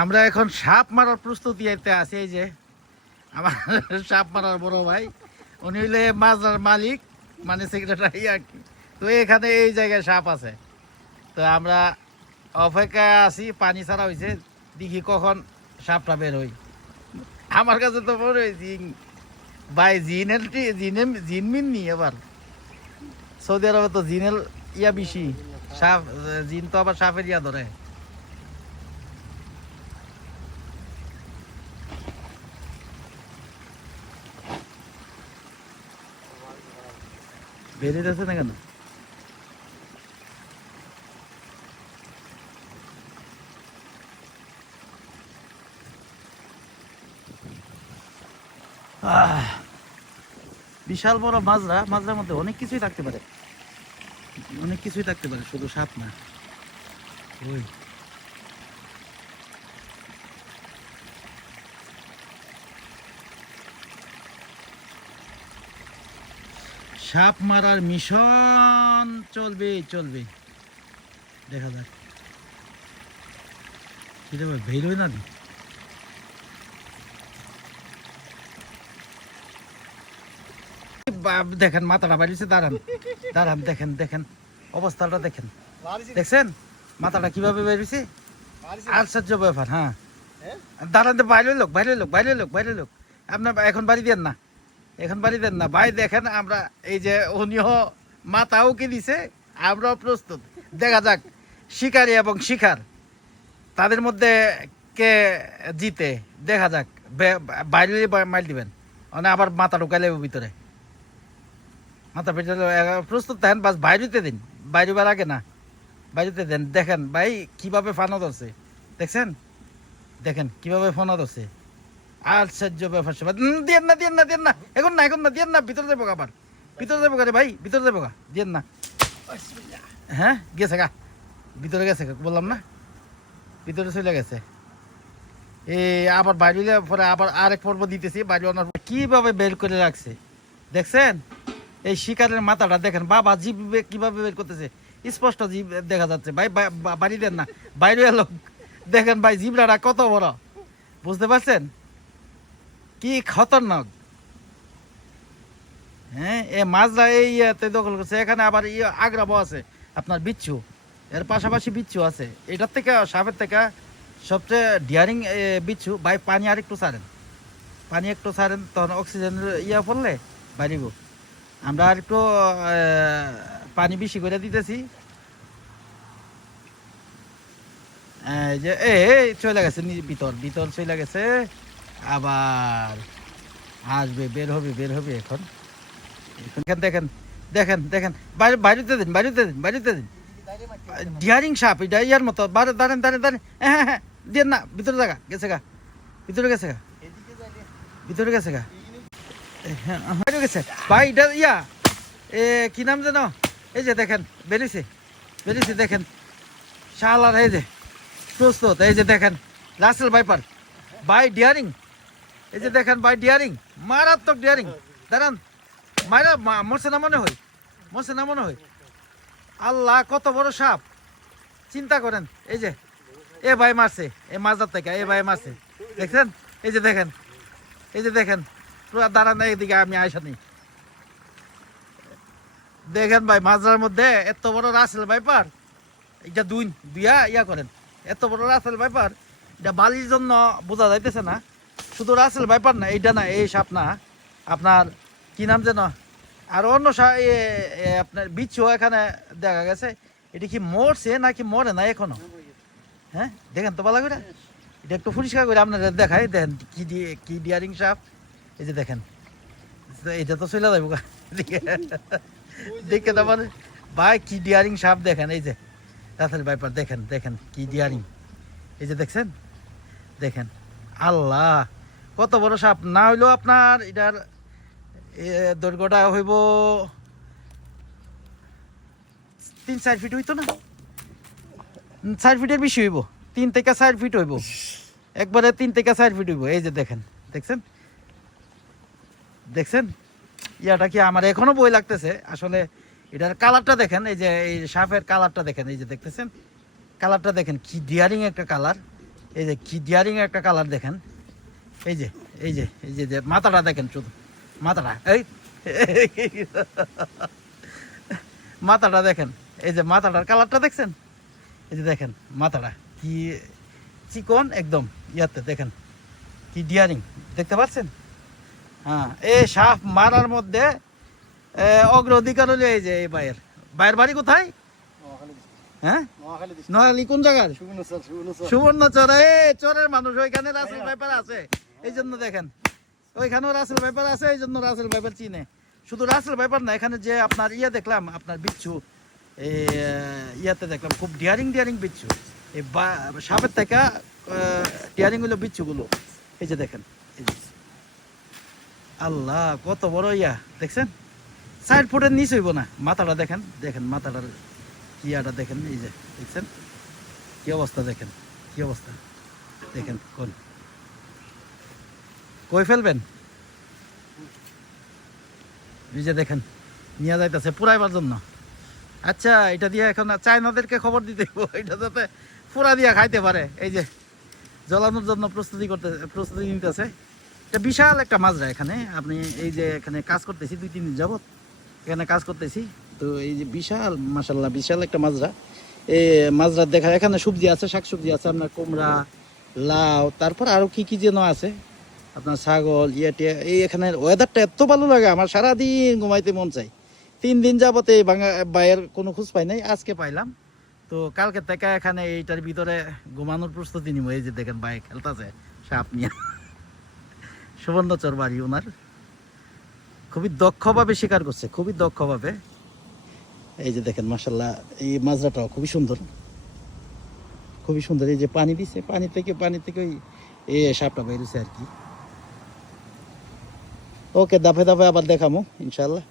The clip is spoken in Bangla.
আমরা এখন সাপ মারার প্রস্তুতি আছি। এই যে আমার সাপ মারার বড় ভাই, উনি হইলে মাজরার মালিক, মানে সেক্রেটারি আর কি। তো এখানে এই জায়গায় সাপ আছে, তো আমরা অপেক্ষায় আছি। পানি ছাড়া হয়েছে, দেখি কখন সাপটা বের হই। আমার কাছে তো মনে হয়েছি ভাই জিনমিন নি এবার। সৌদি আরবে তো জিনের ইয়া বেশি, সাপ জিন তো আবার সাপের ইয়া ধরে। বেরিয়ে যাচ্ছে না কেন? বিশাল বড় মাজরা, মাজরার মধ্যে অনেক কিছুই থাকতে পারে, অনেক কিছুই থাকতে পারে, শুধু সাপ না। ওই সাপ মারার মিশন চলবে চলবে, দেখা যাক। এটা বের হয় না। দেখেন মাথাটা বাড়িয়েছে, দাঁড়ান দাঁড়ান, দেখেন দেখেন অবস্থাটা দেখেন, দেখছেন মাথাটা কিভাবে বেরিয়েছে? আশ্চর্য ব্যাপার। হ্যাঁ দাঁড়ান, বাইরে লোক বাইরে লোক বাইরে লোক বাইরে লোক। আপনার এখন বাড়ি দেন না, এখন বাড়ি দেন না ভাই। দেখেন আমরা এই যে উনিও মাথাও কি দিছে, আমরাও প্রস্তুত। দেখা যাক শিকারী এবং শিকার তাদের মধ্যে কে জিতে, দেখা যাক। বাইরে মাইল দিবেন, মানে আবার মাথা ঢুকাইলে ভিতরে, মাথা পেটে প্রস্তুত থাকেন। বাস বাইরেতে দিন, বাইরেবার আগে না, বাইরেতে দেন। দেখেন ভাই কিভাবে ফানো ধরছে, দেখছেন? দেখেন কিভাবে ফানো ধরছে, আশ্চর্য ব্যাপার স্যাপার। দিয়েন না দিয়েন না দিয়েন না, এখন না এখন না দিয়েন না, ভিতরে যাবো আবার, ভিতরে যাবো রে ভাই, ভিতরে যাবো গা, দিয়েন না। হ্যাঁ গেছে গা, ভিতরে গেছে গা, বললাম না ভিতরে চলে গেছে। এই আবার বাইরে পরে আবার আরেক পর্ব দিতেছি, বাইরে আনার পর কিভাবে বের করে রাখছে, দেখছেন? এই শিকারের মাথাটা দেখেন, বাবা জিভ কিভাবে বের করতেছে, স্পষ্ট জিভ দেখা যাচ্ছে ভাই। বাড়ি দেন না, বাইরে এলো, দেখেন ভাই জিভরাটা কত বড়, বুঝতে পারছেন? কি খতরনাক। হ্যাঁ এ মাজরা এই ইয়েতে দখল করছে। এখানে আবার আগ্রাবো আছে আপনার, বিচ্ছু, এর পাশাপাশি বিচ্ছু আছে। এটার থেকে সাপের থেকে সবচেয়ে ডিয়ারিং বিচ্ছু। ভাই পানি আর একটু ছাড়েন, পানি একটু ছাড়েন, তখন অক্সিজেনের ইয়া পড়লে বাড়িব। আমরা আর একটু পানি বেশি করে দিতেছি। যে চলে গেছে ভিতর, ভিতর চলে গেছে, আবার আসবে, বের হবে বের হবে এখন। দেখেন দেখেন দেখেন, বাড়িতে দিন বাড়িতে দিন বাড়িতে দিন। ডিয়ারিং সাপ এটা ইয়ার মতো, দাঁড়েন দাঁড়েন দাঁড়েন। হ্যাঁ হ্যাঁ হ্যাঁ, দিয়ে না, ভিতরে জায়গা গেছে গা, ভিতরে গেছে গা, ভিতরে গেছে গা। হ্যাঁ বাইরে গেছে ভাই, এটা ইয়া কি নাম যেন? এই যে দেখেন বেরিয়েছে, বেরিয়েছে দেখেন শালার। এই যে প্রস্তুত, এই যে দেখেন রাসেল ভাইপার বাই ডিয়ারিং। এই যে দেখেন বাই ডিয়ারিং, মারাত্মক ডিয়ারিং। দাঁড়ান, মারা মরছে না মনে হয়, মরছে না মনে হয়। আল্লাহ কত বড় সাপ, চিন্তা করেন। এই যে এ ভাই মারছে, এ মাজার থেকে এ ভাই মারছে, দেখছেন? এই যে দেখেন, এই যে দেখেন পুরো। দাঁড়ান এইদিকে, আমি আয়সা নেই, দেখেন ভাই মাজরার মধ্যে এত বড় রাসেল ভাইপার। এটা দুইয়া ইয়া করেন, এত বড় রাসেল ভাইপার। এটা বালির জন্য বোঝা যাইতেছে না, শুধু রাসেল ভাইপার না, এইটা না, এই সাপ না, আপনার কি নাম যেন আর অন্য আপনার বিচ্ছু এখানে দেখা গেছে। এটা কি মরছে নাকি মরে না এখনো? হ্যাঁ দেখেন তো ভালো করে, এটা একটু পরিষ্কার করে আপনারা দেখাই। দেখেন কি ডিয়ারিং সাপ। এই যে দেখেন, এটা তো চলে যাবো দেখে তো মানে ভাই কি ডিয়ারিং সাপ। দেখেন এই যে রাসেল ভাইপার, দেখেন দেখেন কি ডিয়ারিং। এই যে দেখছেন, দেখেন আল্লাহ কত বড় সাপ। না হইলেও আপনার এটার দৈর্ঘ্যটা হইব 3-4 ফিট, হইতো না? 4 ফিটের বেশি হইব, 3 থেকে 4 ফিট হইব, একবারে 3 থেকে 4 ফিট হইব। এই যে দেখেন, দেখছেন দেখছেন ইয়াটা কি আমার এখনো বই লাগতেছে আসলে। এটার কালারটা দেখেন, এই যে এই সাপের কালারটা দেখেন, এই যে দেখতেছেন কালারটা দেখেন, কি ডিয়ারিং একটা কালার। এই যে কি ডিয়ারিং একটা কালার দেখেন, এই যে এই যে এই যে মাথাটা দেখেন, শুধু মাথাটা, এই মাথাটা দেখেন, এই যে মাথাটার কালারটা দেখছেন, এই যে দেখেন মাথাটা কি চিকন একদম, ইয়াতে দেখেন কি ডিয়ারিং, দেখতে পাচ্ছেন? হ্যাঁ, এই সাপ মারার মধ্যে অগ্রাধিকার হলো এই যে এই ভাইয়ের বাড়ি কোথায়? হ্যাঁ, নোয়াখালী কোন জায়গার? সুবর্ণচর। এই চরের মানুষ, ওইখানে রাসেল ভাইপার আছে, এই জন্য দেখেন ওইখানেও রাসেল ভাইপার আছে, এই জন্য রাসেল ভাইপার চিনে। শুধু রাসেল ভাইপার না, এখানে যে আপনার ইয়ে দেখলাম, আপনার বিচ্ছু, ইয়াতে দেখলাম খুব ডিয়ারিং ডিয়ারিং বিচ্ছু। এই সাপের থেকে ডিয়ারিং হলো বিচ্ছুগুলো, এই যে দেখেন, এই যে আল্লাহ কত বড় ইয়া দেখছেন, 4 ফুটের নিচ হইব না। মাথাটা দেখেন, দেখেন মাথাটার ইয়াটা দেখেন, এই যে দেখছেন কি অবস্থা, দেখেন কি অবস্থা, দেখেন কোন কই ফেলবেন, এই যে দেখেন নিয়ে যাইতেছে পুরাইবার জন্য। আচ্ছা, এটা দিয়ে এখন চায়নাদেরকে খবর দিতে হইব, এটা যাতে পুরা দিয়া খাইতে পারে। এই যে জ্বলানোর জন্য প্রস্তুতি নিতেছে। এটা বিশাল একটা মাজরা, এখানে আপনি এই যে এখানে কাজ করতেছি 2-3 দিন যাবত এখানে কাজ করতেছি, তো এই যে বিশাল মাশাল্লাহ বিশাল একটা মাজরা। এই মাজরা দেখা, এখানে সবজি আছে, শাকসবজি আছে আপনার, কুমড়া, লাউ, তারপর আরো কি কি যেন আছে আপনার, ছাগল, ইয়েটিয়া। এই এখানে ওয়েদারটা এত ভালো লাগে, আমার সারাদিন ঘুমাইতে মন চাই। 3 দিন যাবত এই বাইয়ের কোনো খোঁজ পাই নাই, আজকে পাইলাম। তো কালকে থেকে এখানে এইটার ভিতরে ঘুমানোর প্রস্তুতি নিব। এই যে দেখেন ভাই খেলতেছে সাপ নিয়ে, সুবর্ণচর বাড়ি ওনার, খুবই দক্ষভাবে শিকার করছে, খুবই দক্ষভাবে। এই যে দেখেন মাশাল্লাহ, এই মাজরাটাও খুবই সুন্দর, খুবই সুন্দর। এই যে পানি দিছে, পানি থেকে ওই এই সাপটা বেরিয়েছে আর কি। ওকে, দাফে দাফে আবার দেখামো ইনশাল্লাহ।